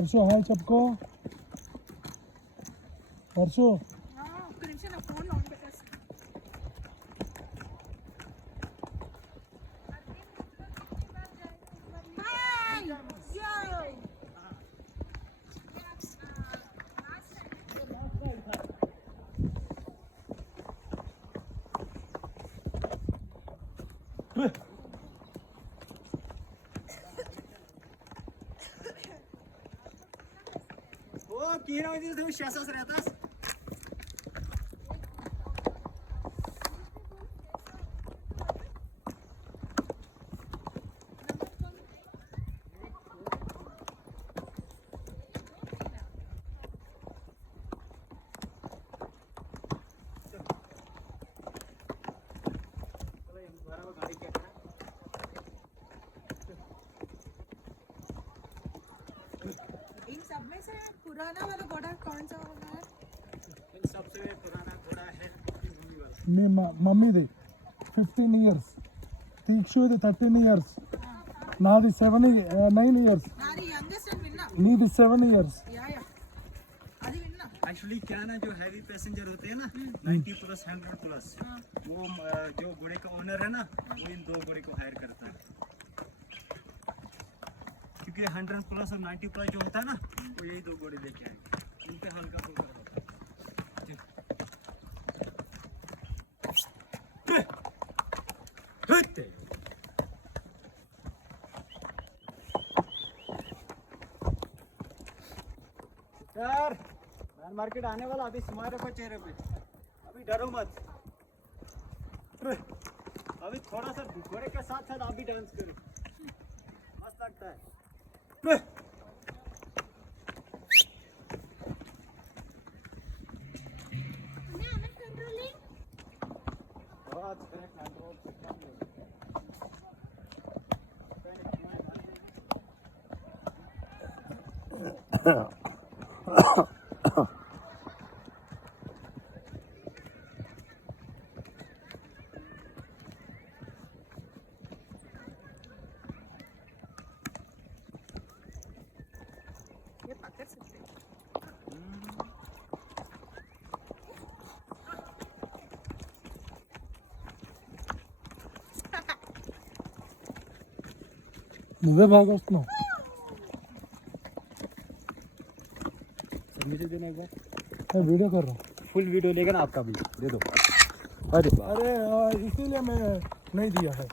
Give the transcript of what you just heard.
परसों हाय सबको परसों Oh, kira ini tuh siasa seriatas. इन सब में से पुराना वाला घोड़ा कौन सा होगा है? इन सबसे पुराना घोड़ा है మీ మమ్మీ ది 15 ఇయర్స్ తీక్షుది 13 ఇయర్స్ నాది 9 ఇయర్స్ नारी यंगेस्ट एंड विन्ना నీది 7 ఇయర్స్ या అది విన్నా एक्चुअली क्या ना जो हैवी पैसेंजर होते हैं ना 90 प्लस 100 प्लस वो जो घोड़े का ओनर है ना वो इन दो घोड़े को हायर करता है क्योंकि 100 प्लस और 90 प्लस जो होता है ना वो यही दो घोड़े लेके आएंगे उन पे हल्का फुल्का होता है यार मैन मार्केट आने वाला अभी स्माइल रखो चेहरे पे अभी डरो मत अभी थोड़ा सा घोड़े के साथ साथ आप भी डांस करो मस्त लगता है बहुत कंट्रोल ये पकड़ सकते हैं నువ్వే బాగా వస్తున్నావు मुझे देना एक बार मैं वीडियो कर रहा हूँ फुल वीडियो लेगा ना आपका भी दे दो अरे इसीलिए मैं नहीं दिया है